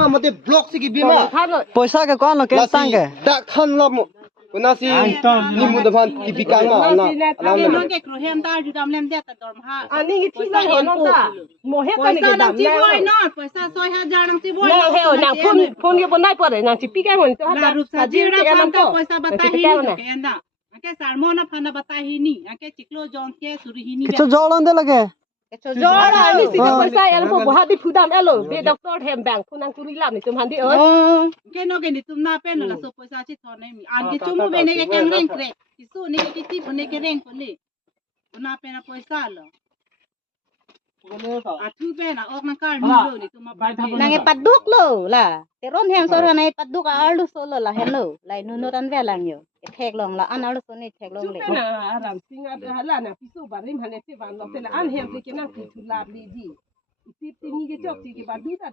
bima mate block sigi bima पैसा के कौन के nasi sang के dak khan lam nasi ni mu depan tipikang ma ala alaน้องแกครูเฮมตาอยู่ดำเล่มเดียตัดดอมห้า อันนี้ที่เราเห็นน้องตาโมเฮตันนี่ดำ จี แน่ บอยนอดปอยซาซอย5 จานจีบอย นางเฮวนางพุ่นกี่ปนได้ปวดเลยนางจิปีแก้หัวจะ ลารูปซาจีราพันตาปอยซาบัตาฮินี่แกนดาแกสารมอนะพันบัตาฮินี่แกจิกโลจอนแกสุริฮินี่ किछु जोड़न दे लगे जोड़ाนี่สิจะपैसा एल को बहुत ही फुदाम एलो बे डॉक्टर हेम बैंक पुनंग कुरी लाम नि तुम हंदी ओแกนแกนี่ตุมนาเป็นละโซปอยซาชิทอนนี่มีอันที่จุ่มเบเนแกงเร่งเกรที่สู้นี่กิติปนแกเร่งคนนี่นาเป็นปอยซาลอาทูเป็นออกนังการมีโลนี่ตุมมาไป Nang ipaduk lo la. Teron hem soro na ipaduk alu solo la hello. Lai nunuran velang yo. Thek long la an alu soni thek long le. เป็นอารัมสิงห์ฮัลลานะพิสูบาริมฮันเนติบานเราเป็นอันเฮมที่กินนั่งคือทุลาบลีดีอีปีนี้ก็จบที่กี่บาทดีแต่